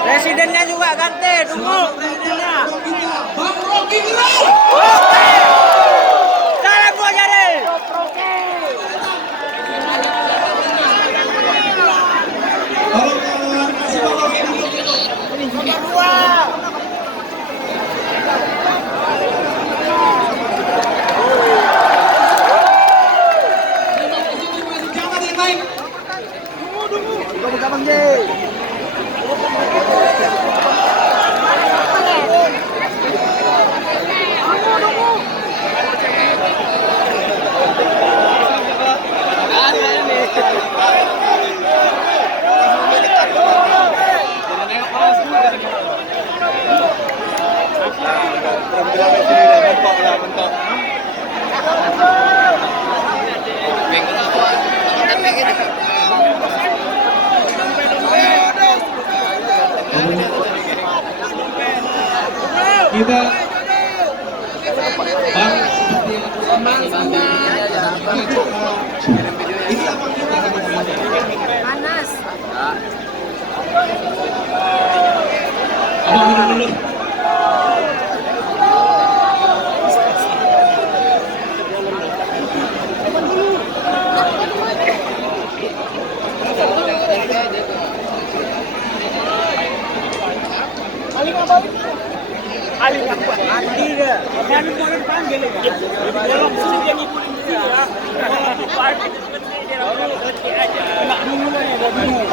Presidennya juga ganti, tunggu presidennya. Bang Rocky Gerung. Salam buat jadi. Kalau kawan masih Bang Rocky Gerung. Kedua. Jangan yang lain. Tunggu Bang J. Kita bang seperti ini apa kita Panas. abang dulu. Mandi dia. Kami orang panggil ya. Belum sudah ngibulin dia. Parkir seperti dia orang berhenti aja. Enggak dulu lah ya, dulu.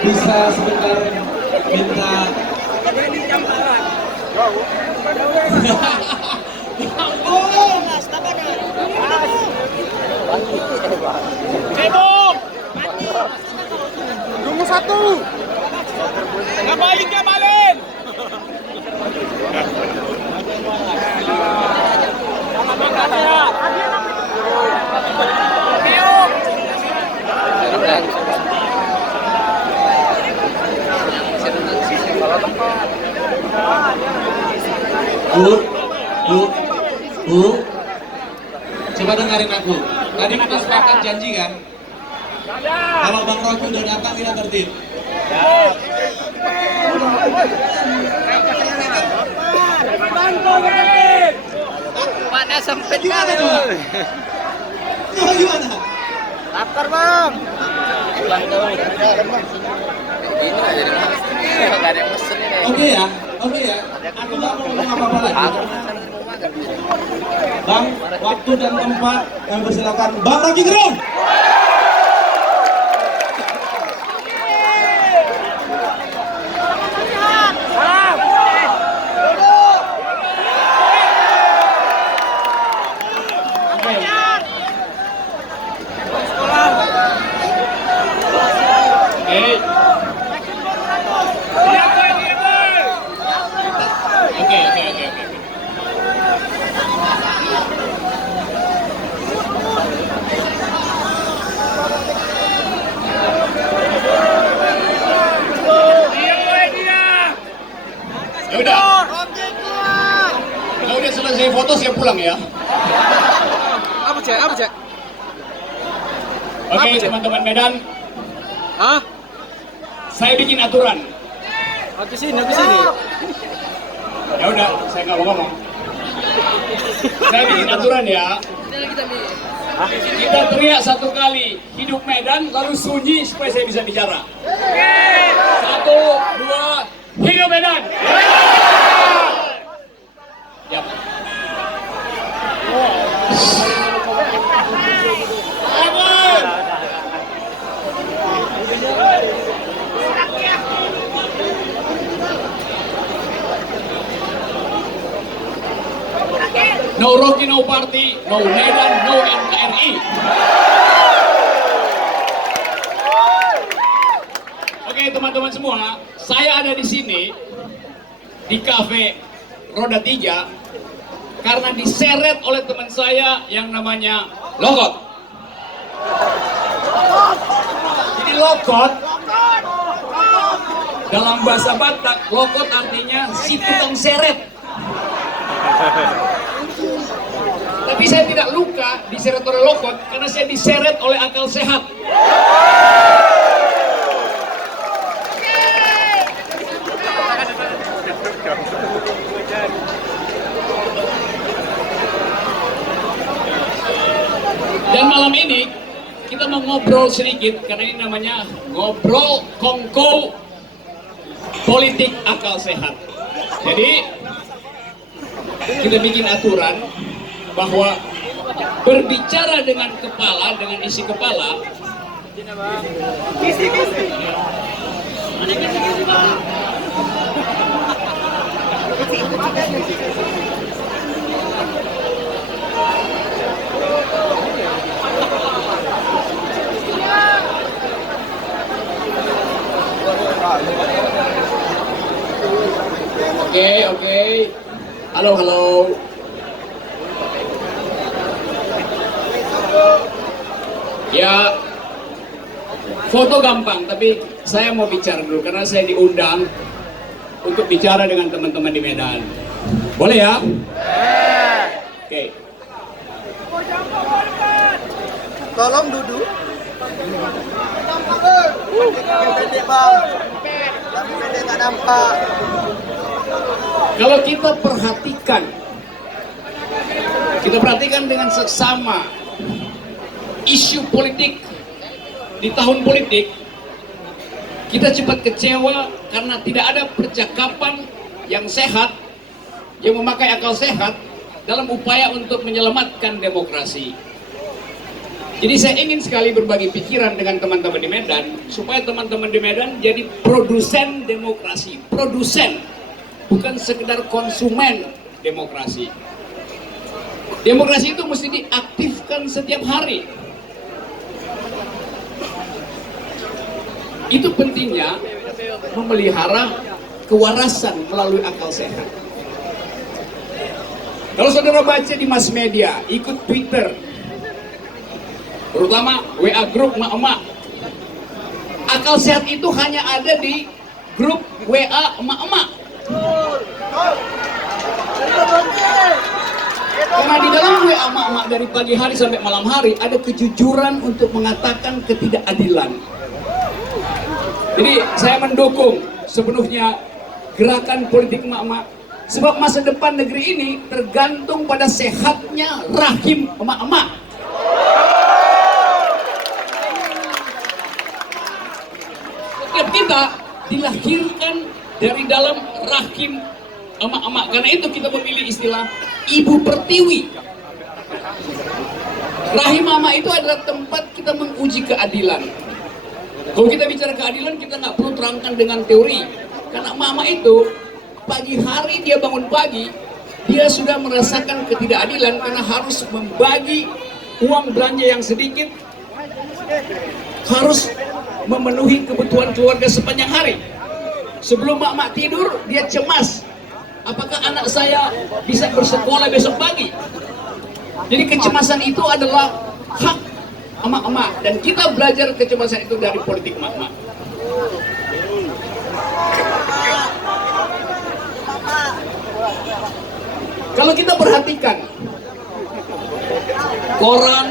Bisa sebentar minta satu. Ngapain Malin? Bu, coba dengerin aku. Tadi kita sepakat janji kan? Kalau Bang Rocky udah datang kita tertib. Mana sempit Gimana coba? Gimana? Lapar bang. Oke ya, oke ya. Aku nggak mau ngomong apa-apa lagi. Bang, waktu dan tempat yang bersilakan. Bang Rocky Gerung. Kalau udah selesai foto siap pulang ya. Apa cek? Oke teman-teman Medan, Hah? saya bikin aturan. Ke sini. Ya udah, saya nggak mau ngomong. Saya bikin aturan ya. Kita teriak satu kali, hidup Medan, lalu sunyi supaya saya bisa bicara. 1, 2, hidup Medan. Yap. Aman. No Rocky, no party, no Medan, no NKRI. Oke teman-teman semua, saya ada di sini di kafe Roda 3 karena diseret oleh teman saya yang namanya Lokot. Jadi Lokot dalam bahasa Batak, Lokot artinya si tukang seret. Tapi saya tidak luka diseret oleh Lokot karena saya diseret oleh akal sehat. Dan malam ini kita mau ngobrol sedikit karena ini namanya ngobrol kongko politik akal sehat. Jadi kita bikin aturan bahwa berbicara dengan kepala, dengan isi kepala, Oke. Halo. Ya, foto gampang, tapi saya mau bicara dulu karena saya diundang untuk bicara dengan teman-teman di Medan. Boleh ya? Oke. Tolong duduk. Pendek bang. Tapi pendek nggak nampak. Kalau kita perhatikan dengan seksama isu politik di tahun politik, kita cepat kecewa karena tidak ada percakapan yang sehat, yang memakai akal sehat dalam upaya untuk menyelamatkan demokrasi. Jadi saya ingin sekali berbagi pikiran dengan teman-teman di Medan, supaya teman-teman di Medan jadi produsen demokrasi, produsen, bukan sekedar konsumen demokrasi. Demokrasi itu mesti diaktifkan setiap hari. Itu pentingnya memelihara kewarasan melalui akal sehat. Kalau saudara baca di mass media, ikut Twitter, terutama WA grup emak-emak, akal sehat itu hanya ada di grup WA emak-emak. Karena di dalam WA emak-emak dari pagi hari sampai malam hari ada kejujuran untuk mengatakan ketidakadilan. Jadi saya mendukung sepenuhnya gerakan politik emak-emak, sebab masa depan negeri ini tergantung pada sehatnya rahim emak-emak. Setiap kita dilahirkan dari dalam rahim emak-emak. Karena itu kita memilih istilah ibu pertiwi. Rahim mama itu adalah tempat kita menguji keadilan. Kalau kita bicara keadilan, kita nggak perlu terangkan dengan teori. Karena mama itu pagi hari dia bangun pagi, dia sudah merasakan ketidakadilan karena harus membagi uang belanja yang sedikit, harus memenuhi kebutuhan keluarga sepanjang hari. Sebelum mak tidur, dia cemas. Apakah anak saya bisa bersekolah besok pagi? Jadi kecemasan itu adalah hak emak-emak. Dan kita belajar kecemasan itu dari politik emak-emak. Kalau kita perhatikan koran,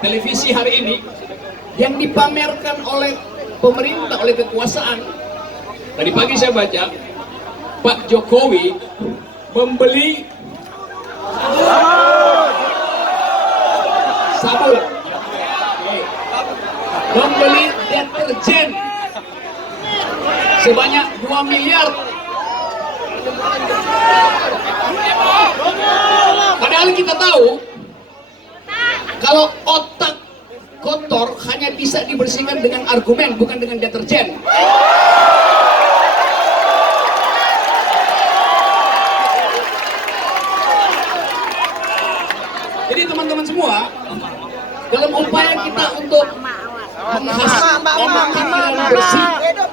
televisi hari ini yang dipamerkan oleh pemerintah, oleh kekuasaan. Tadi pagi saya baca Pak Jokowi membeli sabun, membeli deterjen sebanyak 2 miliar. Padahal kita tahu kalau otak kotor hanya bisa dibersihkan dengan argumen, bukan dengan deterjen. Jadi teman-teman semua, dalam upaya kita untuk menghasilkan pikiran bersih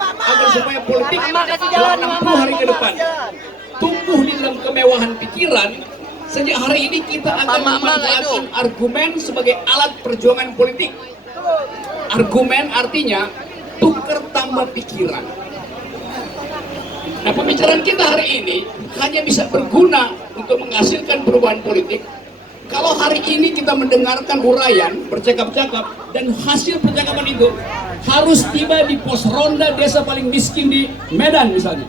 agar supaya politik dalam 60 hari ke depan tumbuh di dalam kemewahan pikiran, sejak hari ini kita akan memanfaatkan argumen sebagai alat perjuangan politik. Argumen artinya tukar tambah pikiran. Nah, pembicaraan kita hari ini hanya bisa berguna untuk menghasilkan perubahan politik kalau hari ini kita mendengarkan uraian, bercakap-cakap, dan hasil percakapan itu harus tiba di pos ronda desa paling miskin di Medan misalnya.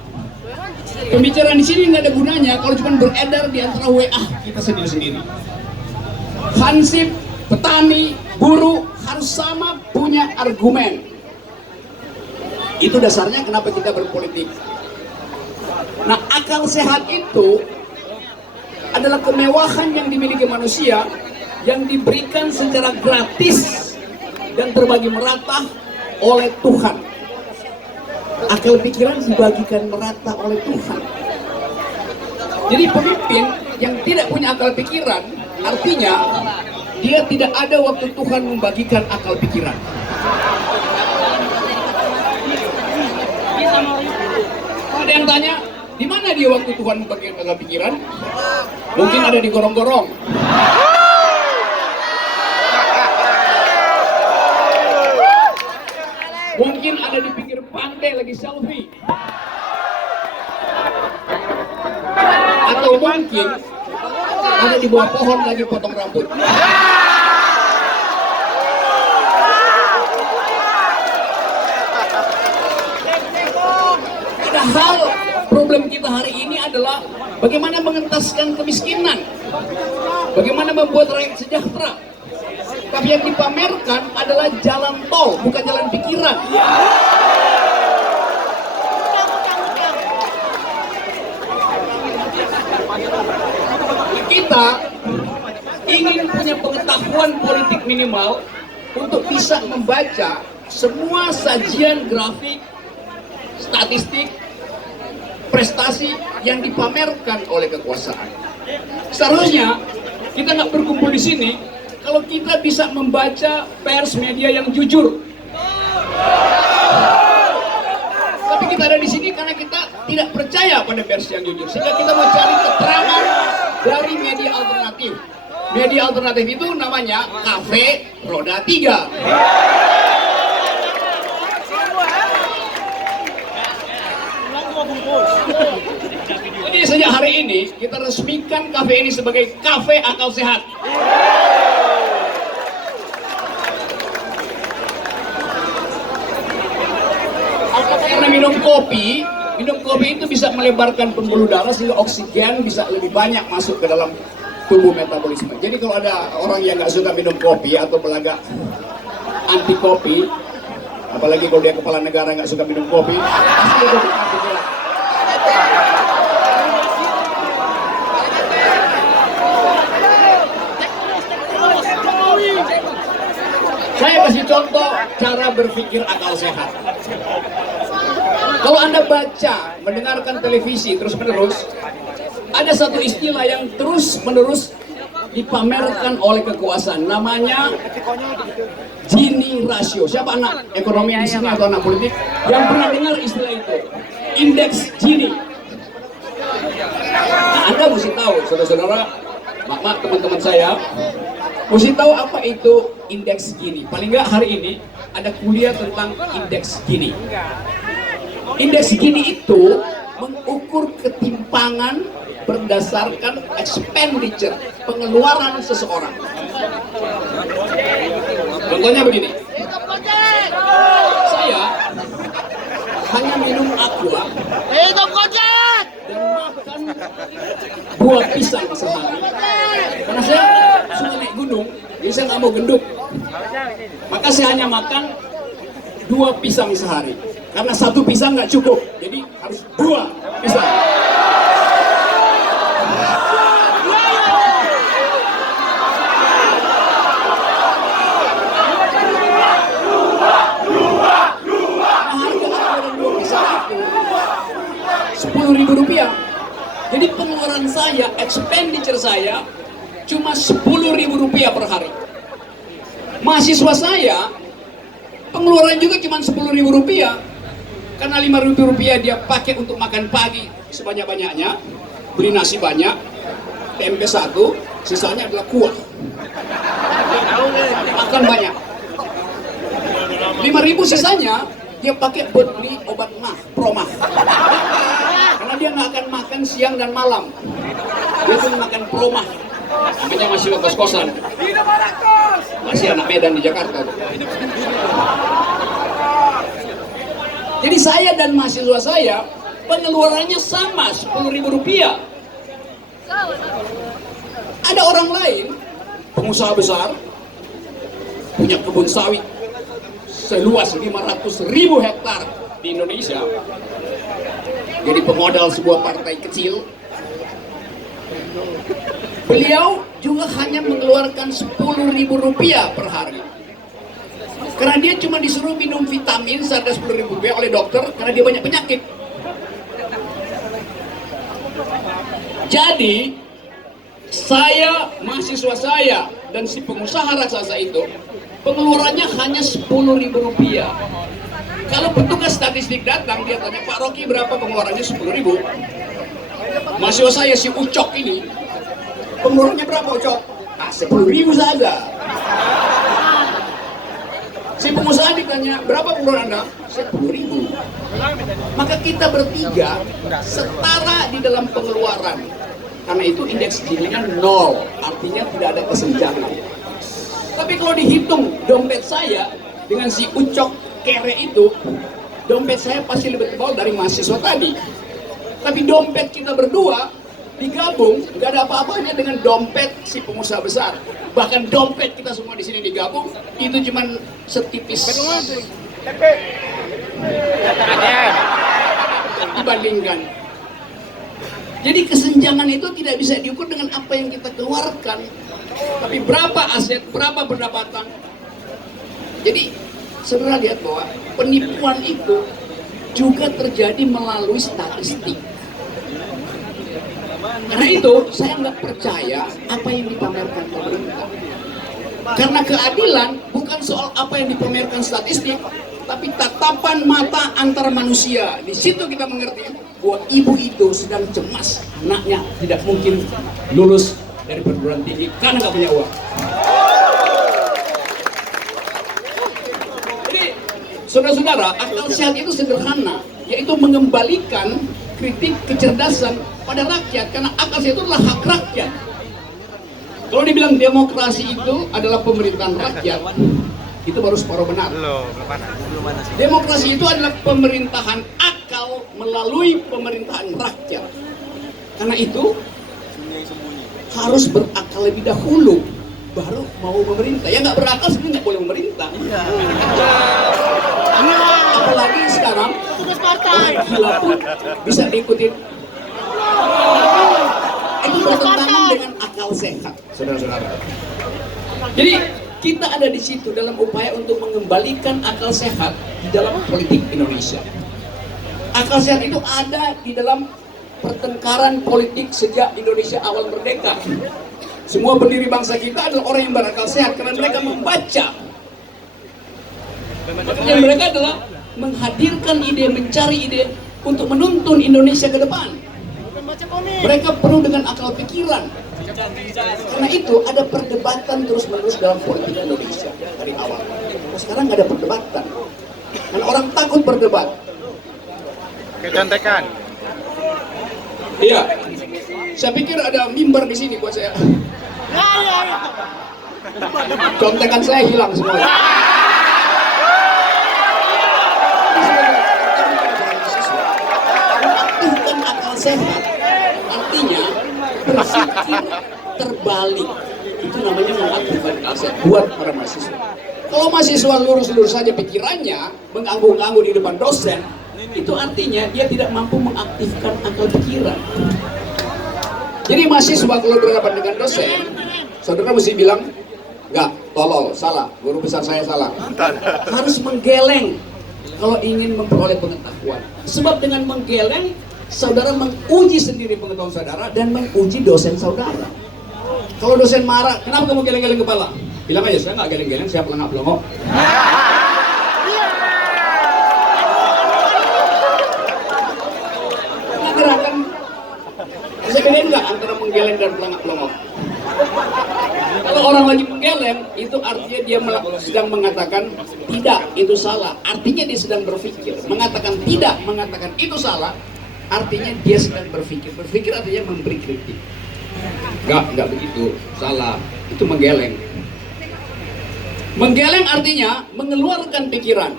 Pembicaraan di sini nggak ada gunanya kalau cuma beredar di antara WA kita sendiri-sendiri. Hansip, petani, buruh harus sama punya argumen. Itu dasarnya kenapa kita berpolitik. Nah, akal sehat itu adalah kemewahan yang dimiliki manusia yang diberikan secara gratis dan terbagi merata oleh Tuhan. Akal pikiran dibagikan merata oleh Tuhan. Jadi pemimpin yang tidak punya akal pikiran, artinya dia tidak ada waktu Tuhan membagikan akal pikiran. Ada yang tanya, di mana dia waktu Tuhan membagikan akal pikiran? Mungkin ada di gorong-gorong. Mungkin ada di pinggir pantai lagi selfie. Atau mungkin ada di bawah pohon lagi potong rambut. Padahal problem kita hari ini adalah bagaimana mengentaskan kemiskinan, bagaimana membuat rakyat sejahtera. Tapi yang dipamerkan adalah jalan tol, bukan jalan pikiran. Kita ingin punya pengetahuan politik minimal untuk bisa membaca semua sajian grafik, statistik, prestasi yang dipamerkan oleh kekuasaan. Seharusnya kita nggak berkumpul di sini kalau kita bisa membaca pers media yang jujur. kita ada di sini karena kita tidak percaya pada pers yang jujur, sehingga kita mau cari keterangan dari media alternatif. Media alternatif itu namanya Cafe Roda 3. Jadi sejak hari ini kita resmikan kafe ini sebagai kafe akal sehat. Karena minum kopi itu bisa melebarkan pembuluh darah sehingga oksigen bisa lebih banyak masuk ke dalam tubuh metabolisme. Jadi kalau ada orang yang nggak suka minum kopi atau belagak anti kopi, apalagi kalau dia kepala negara nggak suka minum kopi, pasti dia berpikir. Saya kasih contoh cara berpikir akal sehat. Kalau Anda baca, mendengarkan televisi terus-menerus, ada satu istilah yang terus-menerus dipamerkan oleh kekuasaan, namanya Gini rasio. Siapa anak ekonomi di sini atau anak politik yang pernah dengar istilah itu? Indeks Gini. Nah, Anda mesti tahu, saudara-saudara, mak-mak, teman-teman saya, mesti tahu apa itu indeks Gini. Paling nggak hari ini ada kuliah tentang indeks Gini. Indeks Gini itu mengukur ketimpangan berdasarkan expenditure, pengeluaran seseorang. Contohnya begini, saya hanya minum aqua dan makan 2 pisang sehari. Karena saya suka naik gunung, jadi saya nggak mau gendut. Maka saya hanya makan 2 pisang sehari. Karena 1 pisang nggak cukup, jadi harus 2 pisang. Rp10.000. Jadi pengeluaran saya, expenditure saya cuma Rp10.000 per hari. Mahasiswa saya pengeluaran juga cuma Rp10.000 karena Rp5.000 dia pakai untuk makan pagi sebanyak-banyaknya, beli nasi banyak, tempe 1, sisanya adalah kuah. Makan banyak. Rp5.000 sisanya dia pakai buat beli obat mah, promah. Karena dia nggak akan makan siang dan malam. Dia cuma makan promah. Namanya masih kos-kosan. Masih anak Medan di Jakarta. Jadi saya dan mahasiswa saya pengeluarannya sama, Rp10.000. Ada orang lain, pengusaha besar, punya kebun sawit seluas 500.000 hektar di Indonesia. Jadi pemodal sebuah partai kecil. Beliau juga hanya mengeluarkan Rp10.000 per hari. Karena dia cuma disuruh minum vitamin seharga Rp10.000 oleh dokter karena dia banyak penyakit. Jadi saya, mahasiswa saya, dan si pengusaha raksasa itu pengeluarannya hanya Rp10.000. Kalau petugas statistik datang, dia tanya, Pak Rocky berapa pengeluarannya? Rp10.000. Mahasiswa saya si Ucok ini, pengeluarannya berapa Ucok? Ah, Rp10.000 saja. Si pengusaha ditanya, berapa pengeluaran Anda? Rp10.000. Maka kita bertiga setara di dalam pengeluaran. Karena itu indeks Gini-nya 0, artinya tidak ada kesenjangan. Tapi kalau dihitung dompet saya dengan si Ucok kere itu, dompet saya pasti lebih tebal dari mahasiswa tadi. Tapi dompet kita berdua digabung nggak ada apa-apanya dengan dompet si pengusaha besar. Bahkan dompet kita semua di sini digabung itu cuman setipis dibandingkan. Jadi kesenjangan itu tidak bisa diukur dengan apa yang kita keluarkan, tapi berapa aset, berapa pendapatan. Jadi saudara lihat bahwa penipuan itu juga terjadi melalui statistik. Karena itu saya nggak percaya apa yang dipamerkan pemerintah. Karena keadilan bukan soal apa yang dipamerkan statistik, tapi tatapan mata antar manusia. Di situ kita mengerti bahwa ibu itu sedang cemas anaknya tidak mungkin lulus dari perguruan tinggi karena nggak punya uang. Jadi, saudara-saudara, akal sehat itu sederhana, yaitu mengembalikan kritik kecerdasan pada rakyat, karena akal sehat itu adalah hak rakyat. Kalau dibilang demokrasi itu adalah pemerintahan rakyat, itu baru separuh benar. Demokrasi itu adalah pemerintahan akal melalui pemerintahan rakyat. Karena itu harus berakal lebih dahulu, baru mau memerintah. Ya nggak berakal sebenarnya nggak boleh memerintah. Apalagi sekarang orang gila pun bisa diikutin. Itu bertentangan dengan akal sehat, saudara-saudara. Jadi kita ada di situ dalam upaya untuk mengembalikan akal sehat di dalam politik Indonesia. Akal sehat itu ada di dalam pertengkaran politik sejak Indonesia awal merdeka. Semua pendiri bangsa kita adalah orang yang berakal sehat karena mereka membaca. Pekerjaan mereka adalah menghadirkan ide, mencari ide untuk menuntun Indonesia ke depan. Mereka penuh dengan akal pikiran. Karena itu ada perdebatan terus-menerus dalam politik Indonesia dari awal. Sekarang nggak ada perdebatan. Karena orang takut berdebat. Kecontekan. Iya. Saya pikir ada mimbar di sini buat saya. Contekan saya hilang semua. Mengaktifkan akal sehat artinya berpikir terbalik. Itu namanya mengaktifkan akal sehat buat para mahasiswa. Kalau mahasiswa lurus-lurus saja pikirannya, mengganggu-ganggu di depan dosen, itu artinya dia tidak mampu mengaktifkan akal pikiran. Jadi mahasiswa kalau berhadapan dengan dosen, saudara mesti bilang, enggak, tolol, salah, guru besar saya salah. Harus menggeleng kalau ingin memperoleh pengetahuan. Sebab dengan menggeleng, saudara menguji sendiri pengetahuan saudara dan menguji dosen saudara. Kalau dosen marah, kenapa kamu geleng-geleng kepala? Bilang aja, saya nggak geleng-geleng, saya pelengak-pelengok. Gerakan, bisa bedain nggak antara menggeleng dan pelengak-pelengok? Kalau orang lagi menggeleng, itu artinya dia sedang mengatakan tidak, itu salah. Artinya dia sedang berpikir. Mengatakan tidak, mengatakan itu salah, artinya dia sedang berpikir. Berpikir artinya memberi kritik. Enggak begitu, salah. Itu menggeleng. Menggeleng artinya mengeluarkan pikiran.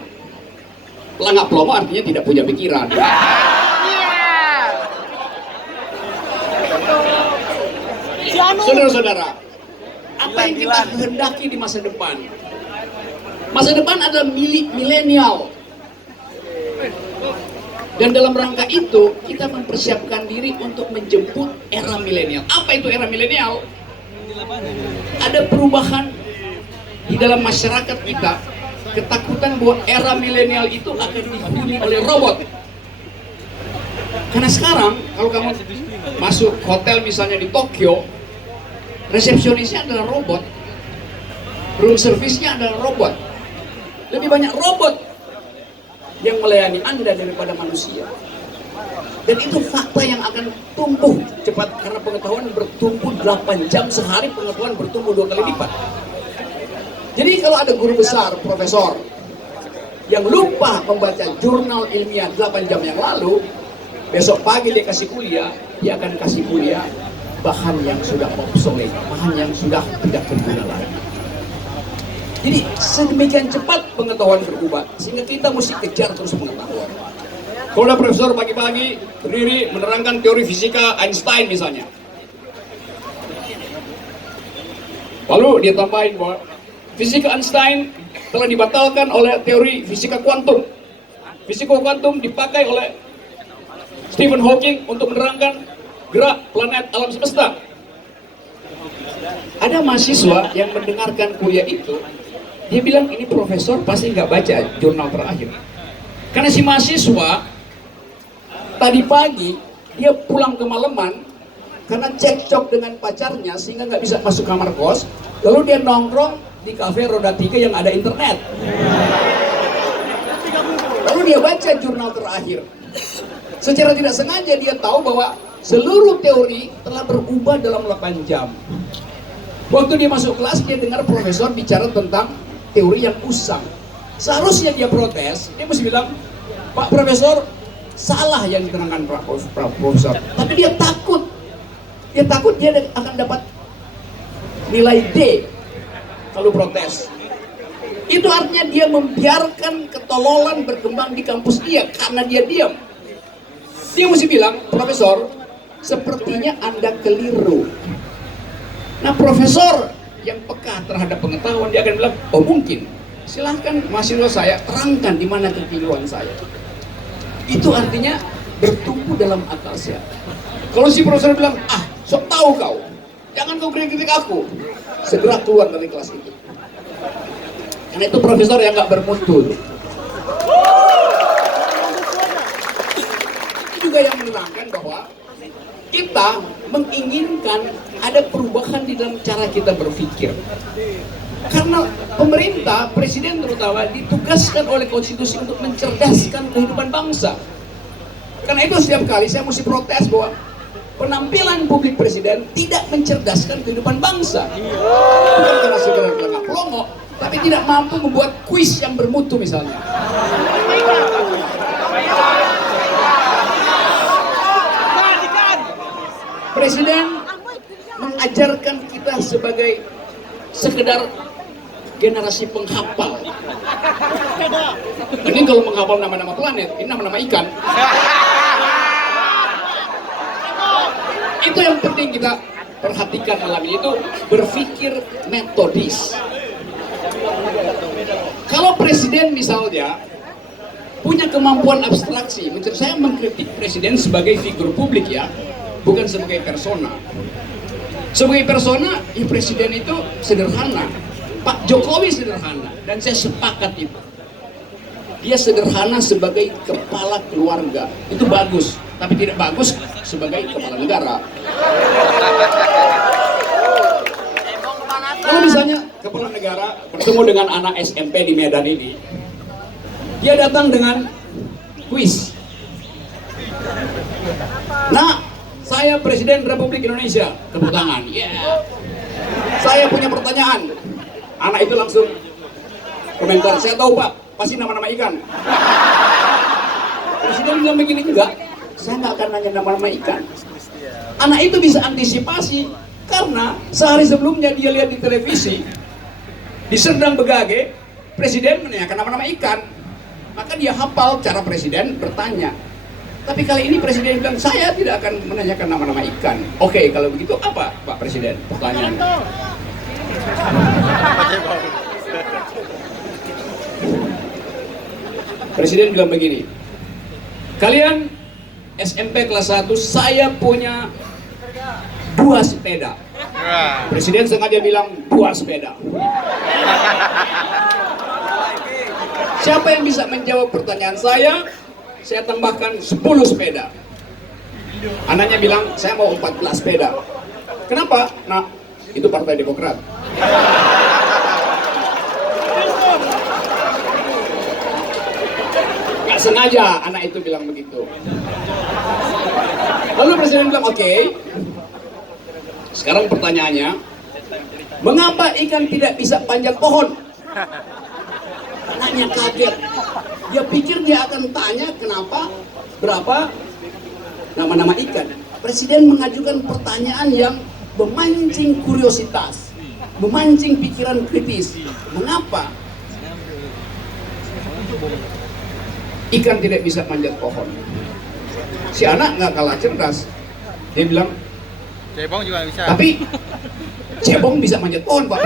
Pelengak-pelengok artinya tidak punya pikiran. Saudara-saudara, apa yang kita kehendaki di masa depan? Masa depan adalah milik milenial. Dan dalam rangka itu, kita mempersiapkan diri untuk menjemput era milenial. Apa itu era milenial? Ada perubahan di dalam masyarakat kita, ketakutan bahwa era milenial itu akan dihuni oleh robot. Karena sekarang, kalau kamu masuk hotel misalnya di Tokyo, resepsionisnya adalah robot, room service-nya adalah robot. Lebih banyak robot yang melayani Anda daripada manusia. Dan itu fakta yang akan tumbuh cepat karena pengetahuan bertumbuh 8 jam sehari, pengetahuan bertumbuh 2 kali lipat. Jadi kalau ada guru besar, profesor yang lupa membaca jurnal ilmiah 8 jam yang lalu, besok pagi dia kasih kuliah, dia akan kasih kuliah bahan yang sudah obsolete, bahan yang sudah tidak berguna lagi. Jadi sedemikian cepat pengetahuan berubah, sehingga kita mesti kejar terus pengetahuan. Kalau ada profesor pagi-pagi berdiri menerangkan teori fisika Einstein misalnya, lalu dia tambahin bahwa fisika Einstein telah dibatalkan oleh teori fisika kuantum. Fisika kuantum dipakai oleh Stephen Hawking untuk menerangkan gerak planet alam semesta. Ada mahasiswa yang mendengarkan kuliah itu, dia bilang ini profesor pasti nggak baca jurnal terakhir. Karena si mahasiswa tadi pagi dia pulang kemalaman karena cekcok dengan pacarnya sehingga nggak bisa masuk kamar kos. Lalu dia nongkrong di kafe roda 3 yang ada internet. dia baca jurnal terakhir, secara tidak sengaja dia tahu bahwa seluruh teori telah berubah dalam 8 jam. Waktu dia masuk kelas, dia dengar profesor bicara tentang teori yang usang. Seharusnya dia protes, dia mesti bilang, Pak Profesor, salah yang diterangkan Pak Profesor. Tapi dia takut dia akan dapat nilai D kalau protes. Itu artinya dia membiarkan ketololan berkembang di kampus dia karena dia diam. Dia mesti bilang, Profesor, sepertinya Anda keliru. Nah, profesor yang peka terhadap pengetahuan, dia akan bilang, oh mungkin, silahkan mahasiswa saya terangkan di mana kekeliruan saya. Itu artinya bertumbuh dalam akal sehat. Kalau si profesor bilang, sok tahu kau, jangan kau kritik aku, segera keluar dari kelas itu. Karena itu profesor yang nggak bermutu. Itu juga yang menerangkan bahwa kita menginginkan ada perubahan di dalam cara kita berpikir. Karena pemerintah, presiden terutama, ditugaskan oleh konstitusi untuk mencerdaskan kehidupan bangsa. Karena itu setiap kali saya mesti protes bahwa penampilan publik presiden tidak mencerdaskan kehidupan bangsa. Bukan karena sekedar nggak pelongo, tapi tidak mampu membuat kuis yang bermutu misalnya. Presiden mengajarkan kita sebagai sekedar generasi penghafal. Ini kalau menghafal nama-nama planet, ini nama-nama ikan. Itu yang penting kita perhatikan malam ini, itu berpikir metodis. Kalau presiden misalnya punya kemampuan abstraksi, menurut saya mengkritik presiden sebagai figur publik ya, bukan sebagai persona. Sebagai persona, ya presiden itu sederhana. Pak Jokowi sederhana, dan saya sepakat itu. Dia sederhana sebagai kepala keluarga, itu bagus, tapi tidak bagus sebagai kepala negara. Kalau misalnya kepala negara bertemu dengan anak SMP di Medan ini, dia datang dengan kuis. Nah, saya Presiden Republik Indonesia, tepuk tangan. Saya punya pertanyaan. Anak itu langsung komentar, saya tahu Pak, pasti nama-nama ikan. Presiden bilang begini, enggak, saya nggak akan nanya nama-nama ikan. Anak itu bisa antisipasi karena sehari sebelumnya dia lihat di televisi, di Serdang Begage, Presiden menanyakan nama-nama ikan. Maka dia hafal cara Presiden bertanya. Tapi kali ini Presiden bilang, saya tidak akan menanyakan nama-nama ikan. Oke, kalau begitu apa Pak Presiden? Pertanyaannya. Presiden bilang begini, kalian SMP kelas 1, saya punya 2 sepeda. Presiden sengaja bilang 2 sepeda. Siapa yang bisa menjawab pertanyaan saya tambahkan 10 sepeda. Anaknya bilang, saya mau 14 sepeda. Kenapa? Nah, itu Partai Demokrat. Gak sengaja anak itu bilang begitu. Lalu Presiden bilang, oke. Sekarang pertanyaannya, mengapa ikan tidak bisa panjat pohon? Anaknya kaget. Dia pikir dia akan tanya kenapa, berapa nama-nama ikan. Presiden mengajukan pertanyaan yang memancing kuriositas, memancing pikiran kritis. Mengapa ikan tidak bisa manjat pohon? Si anak nggak kalah cerdas. Dia bilang, cebong juga bisa. tapi cebong bisa manjat pohon, Pak.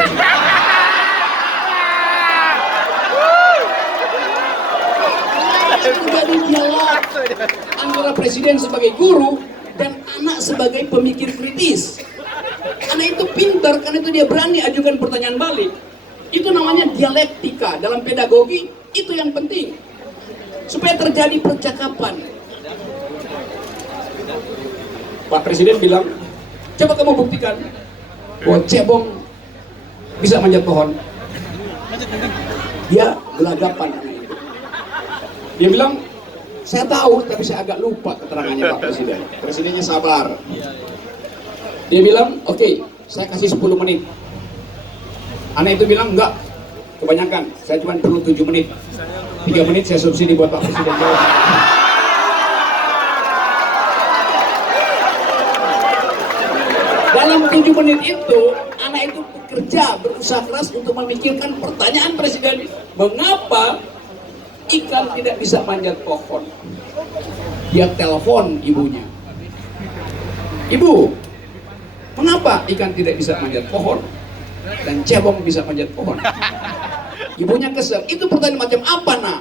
Terjadi dialog antara presiden sebagai guru dan anak sebagai pemikir kritis. Anak itu pintar karena itu dia berani ajukan pertanyaan balik. Itu namanya dialektika dalam pedagogi, itu yang penting supaya terjadi percakapan. Pak Presiden bilang, coba kamu buktikan bahwa cebong bisa manjat pohon. Dia gelagapan. Dia bilang, saya tahu tapi saya agak lupa keterangannya Pak Presiden. Presidennya sabar. Dia bilang, oke, saya kasih 10 menit. Anak itu bilang, enggak, kebanyakan, saya cuma perlu 7 menit. 3 menit saya subsidi buat Pak Presiden jawab. Dalam 7 menit itu, anak itu bekerja, berusaha keras untuk memikirkan pertanyaan Presiden. Mengapa ikan tidak bisa manjat pohon? Dia telepon ibunya. Ibu, mengapa ikan tidak bisa manjat pohon dan cebong bisa manjat pohon? Ibunya kesel. Itu pertanyaan macam apa, nak?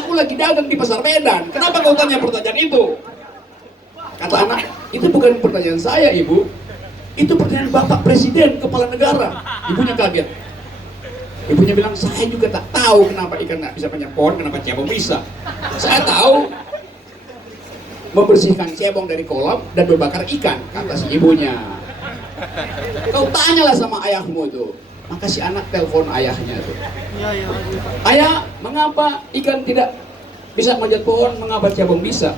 Aku lagi dagang di pasar Medan. Kenapa kau tanya pertanyaan itu? Kata anak, itu bukan pertanyaan saya, ibu. Itu pertanyaan Bapak Presiden, kepala negara. Ibunya kaget. Ibunya bilang, saya juga tak tahu kenapa ikan tak bisa manjat pohon, kenapa cebong bisa. Saya tahu membersihkan cebong dari kolam dan berbakar ikan, kata si ibunya. Kau tanyalah sama ayahmu tuh. Maka si anak telepon ayahnya tuh. Ayah, mengapa ikan tidak bisa manjat pohon, mengapa cebong bisa?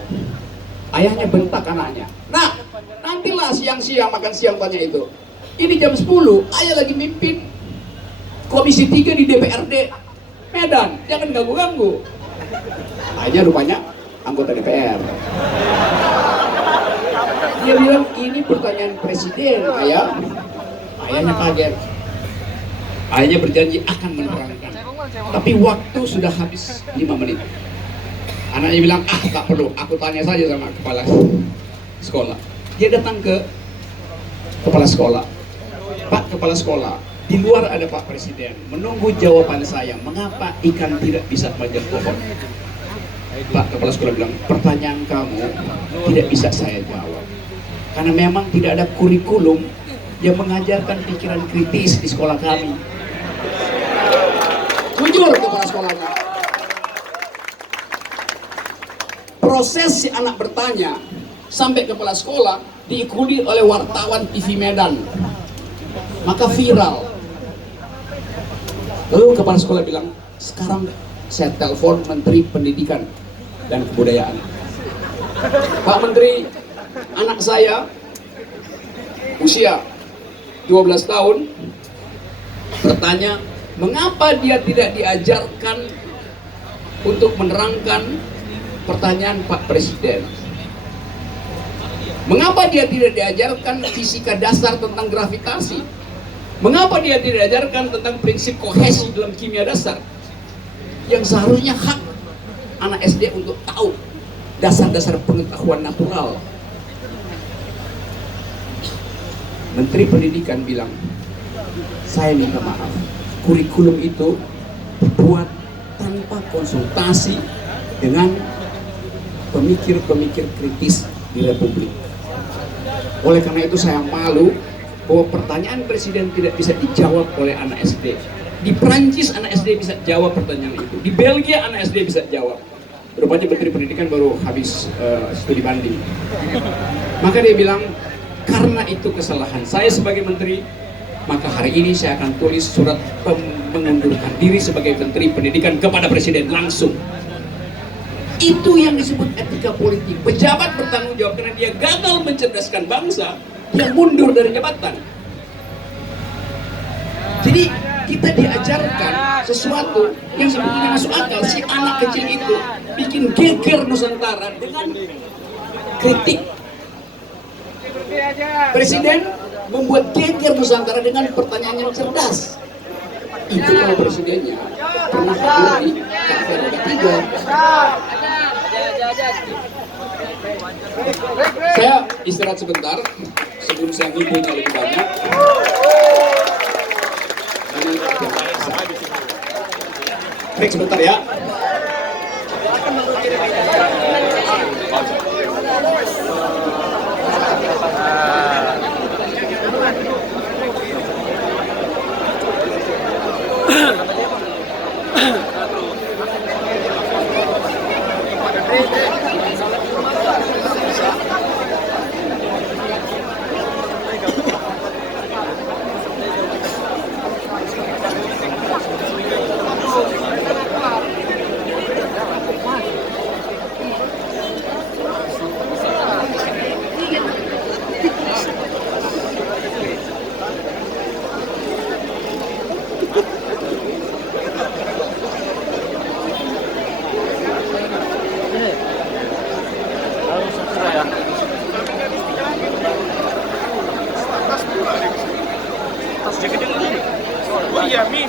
Ayahnya bentak anaknya. Nah, nantilah siang-siang makan siang tanya itu. Ini jam 10, ayah lagi mimpin Komisi 3 di DPRD Medan, jangan ganggu-ganggu. Ayahnya rupanya anggota DPR. Dia bilang, ini pertanyaan Presiden, ayah. Ayahnya kaget. Ayahnya berjanji akan menerangkan. Tapi waktu sudah habis 5 menit. Anaknya bilang, tak perlu, aku tanya saja sama kepala sekolah. Dia datang ke kepala sekolah. Pak kepala sekolah, di luar ada Pak Presiden, menunggu jawaban saya, mengapa ikan tidak bisa manjat pohon? Pak kepala sekolah bilang, pertanyaan kamu tidak bisa saya jawab. Karena memang tidak ada kurikulum yang mengajarkan pikiran kritis di sekolah kami. Jujur kepala sekolahnya. Proses si anak bertanya sampai kepala sekolah diikuti oleh wartawan TV Medan, maka viral. Lalu kepala sekolah bilang, sekarang saya telepon Menteri Pendidikan dan Kebudayaan. Pak Menteri, anak saya usia 12 tahun bertanya, mengapa dia tidak diajarkan untuk menerangkan pertanyaan Pak Presiden? Mengapa dia tidak diajarkan fisika dasar tentang gravitasi? Mengapa dia tidak diajarkan tentang prinsip kohesi dalam kimia dasar? Yang seharusnya hak anak SD untuk tahu dasar-dasar pengetahuan natural. Menteri Pendidikan bilang, saya minta maaf, kurikulum itu dibuat tanpa konsultasi dengan pemikir-pemikir kritis di Republik. Oleh karena itu saya malu bahwa pertanyaan Presiden tidak bisa dijawab oleh anak SD. Di Prancis anak SD bisa jawab pertanyaan itu. Di Belgia anak SD bisa jawab. Rupanya Menteri Pendidikan baru habis studi banding. Maka dia bilang, karena itu kesalahan saya sebagai menteri, maka hari ini saya akan tulis surat mengundurkan diri sebagai Menteri Pendidikan kepada Presiden langsung. Itu yang disebut etika politik. Pejabat bertanggung jawab karena dia gagal mencerdaskan bangsa, dia mundur dari jabatan. Jadi kita diajarkan sesuatu yang sebetulnya masuk akal. Si anak kecil itu bikin geger Nusantara dengan kritik. Presiden membuat geger Nusantara dengan pertanyaan yang cerdas. Itu kalau presidennya pernah hadir di kafe roda 3. Saya istirahat sebentar sebelum saya ngibulnya lebih banyak. Break sebentar ya. ya, Mi.